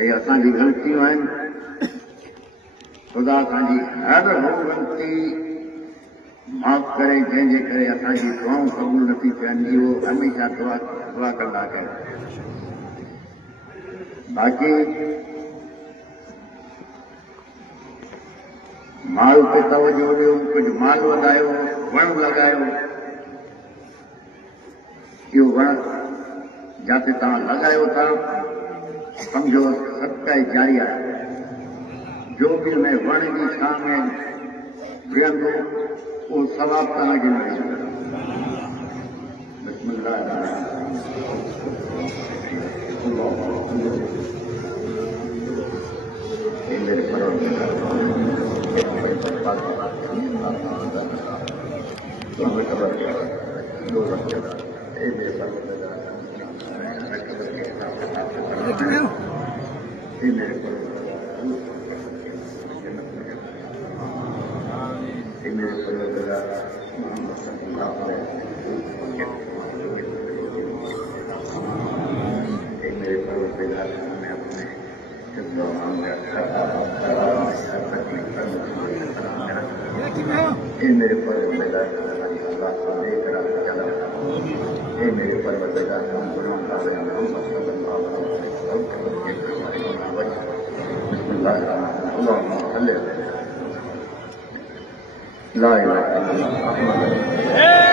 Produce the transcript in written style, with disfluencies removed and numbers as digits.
ये असांजी ग़लतियूं आहिनि। ख़ुदा असांजी हर ग़लती माफ़ करे, जंहिंजे करे असांजी दुआऊं क़बूल नथी थियनि, इहो हमेशह दुआ कंदा कयूं। बाक़ी माल ते तवजो ॾियो, कुझु माल वधायो, वण लॻायो। इहो वण जिते तव्हां लॻायो था सम्झो सदका जारिया आहे। जो बि हुन वण जी छां में बीहंदो उहो सवाब तव्हांखे मिलंदो। बिस्मिल्लाह मेरे لا إله إلا الله